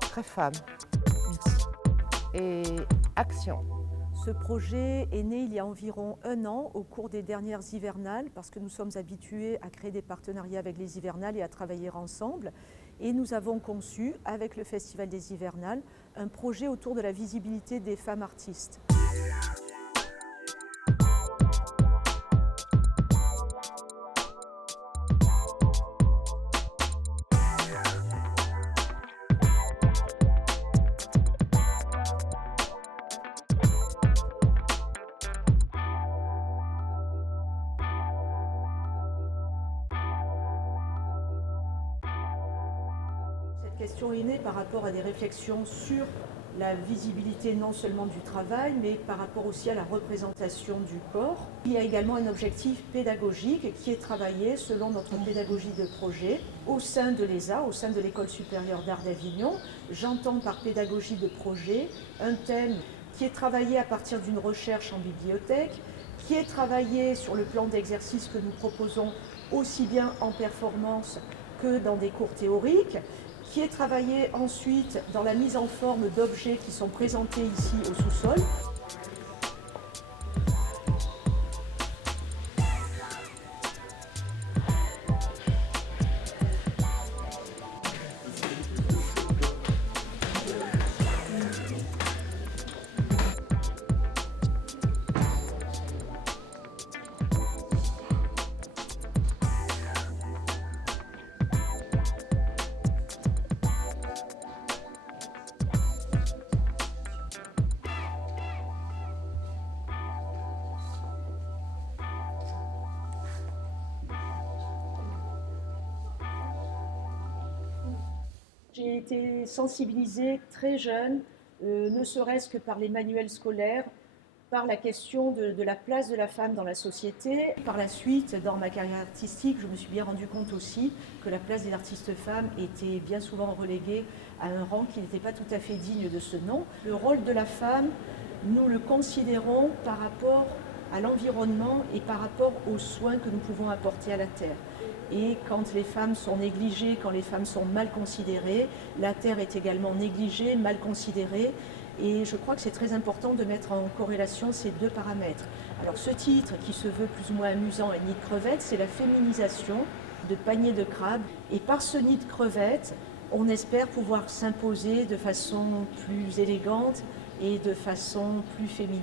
Très femme. Merci. Et action. Ce projet est né il y a environ 1 an au cours des dernières hivernales parce que nous sommes habitués à créer des partenariats avec les hivernales et à travailler ensemble. Et nous avons conçu, avec le Festival des hivernales, un projet autour de la visibilité des femmes artistes. Cette question est née par rapport à des réflexions sur la visibilité non seulement du travail, mais par rapport aussi à la représentation du corps. Il y a également un objectif pédagogique qui est travaillé selon notre pédagogie de projet au sein de l'ESA, au sein de l'École supérieure d'art d'Avignon. J'entends par pédagogie de projet un thème qui est travaillé à partir d'une recherche en bibliothèque, qui est travaillé sur le plan d'exercice que nous proposons aussi bien en performance que dans des cours théoriques, qui est travaillé ensuite dans la mise en forme d'objets qui sont présentés ici au sous-sol. J'ai été sensibilisée très jeune, ne serait-ce que par les manuels scolaires, par la question de la place de la femme dans la société. Par la suite, dans ma carrière artistique, je me suis bien rendu compte aussi que la place des artistes femmes était bien souvent reléguée à un rang qui n'était pas tout à fait digne de ce nom. Le rôle de la femme, nous le considérons par rapport à l'environnement et par rapport aux soins que nous pouvons apporter à la terre. Et quand les femmes sont négligées, quand les femmes sont mal considérées, la terre est également négligée, mal considérée. Et je crois que c'est très important de mettre en corrélation ces deux paramètres. Alors ce titre, qui se veut plus ou moins amusant, un nid de crevettes, c'est la féminisation de panier de crabe. Et par ce nid de crevettes, on espère pouvoir s'imposer de façon plus élégante et de façon plus féminine.